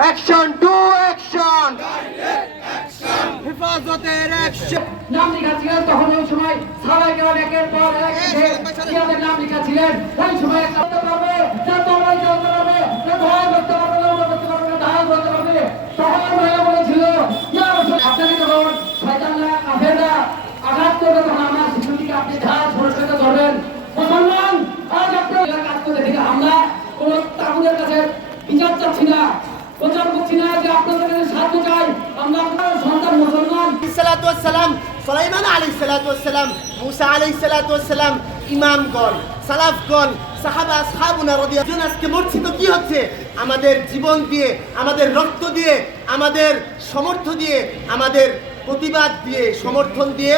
Action to action, হেফাজতের action. নাম লিখাছিলেন তখন ওই সময় সবাই কেমন একের পর এক কিভাবে নাম লিখাছিলেন ওই সময় একটা করতে পারবে যা তোমরা চলতে পারবে যা ধারণ করতে পারবে না করতে পারবে না ধারণ করতে পারবে তখন ভাইয়া বলেছিল ইয়া রাসূল আপনাকে যখন শয়তানরা কাফেররা আঘাত করবে তখন আমার শিশুটিকে আপনি ধার সরস্বতীতে ধরবেন। মুসলমান আজ আপনারা কাজ করতে থেকে আমরা কোন তাগুদের কাছে বিচার চাচ্ছি না, প্রচার করছি না যে আপনাদের কাছে সাহায্য চাই। আমরা আপনার সন্তান মুসলমান। সুলাইমান আলাইহিস সালাতু ওয়াস সালাম, মুসা আলাইহিস সালাতু ওয়াস সালাম, ইমামগণ, সালাফগণ, সাহাবা আসহাবুনা রাদিয়াল্লাহু আনহুম আজকে মূর্ছিত কি হচ্ছে? আমাদের জীবন দিয়ে, আমাদের রক্ত দিয়ে, আমাদের সমর্থ দিয়ে, আমাদের প্রতিবাদ দিয়ে, সমর্থন দিয়ে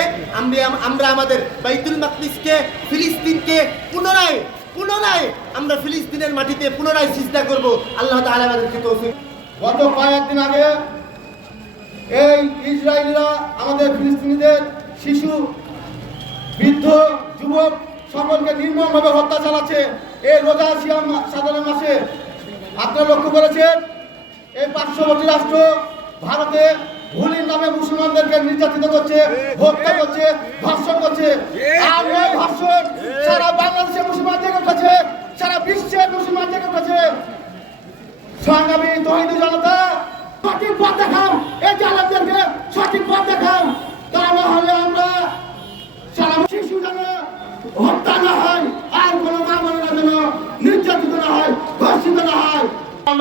আমরা আমাদের বাইতুল মাকদিসকে, ফিলিস্তিনকে পুনরায় আমরা ফিলিস্তিনের মাটিতে পুনরায় সিজদা করব। আল্লাহ তাআলা আমাদেরকে তৌফিক। গত কয়েকদিন আগে এই ইসরায়েলিরা আমাদের ফিলিস্তিনিদের শিশু, বৃদ্ধ, যুবক সকলকে নির্মমভাবে হত্যা চালাচ্ছে। এই রোজা সিয়াম সাধারণ মাসে আপনারা লক্ষ্য করেছেন এই পার্শ্ববর্তী রাষ্ট্র ভারতে হোলির নামে মুসলমানদেরকে নির্যাতিত করছে, হত্যা করছে, ধর্ষণ করছে। আর এই ধর্ষণ সারা বাংলাদেশের মুসলমান জেগে উঠেছে, সারা বিশ্বের মুসলমান জেগে উঠেছে। সংগ্রামী তৌহিদি জনতা, সঠিক পথ দেখাও, এই জালেমদেরকে সঠিক পথ দেখাও। তা না হলে আমরা সারা শিশু যেন হত্যা না হয়, আর কোনো মা বোনেরা যেন নির্যাতিত না হয়, ধর্ষিত না হয়,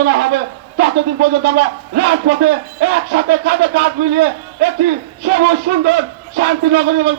না হবে। ততদিন পর্যন্ত আমরা রাজপথে একসাথে কাঁধে কাঁধ মিলিয়ে একটি সবুজ সুন্দর শান্তি নগরী এবং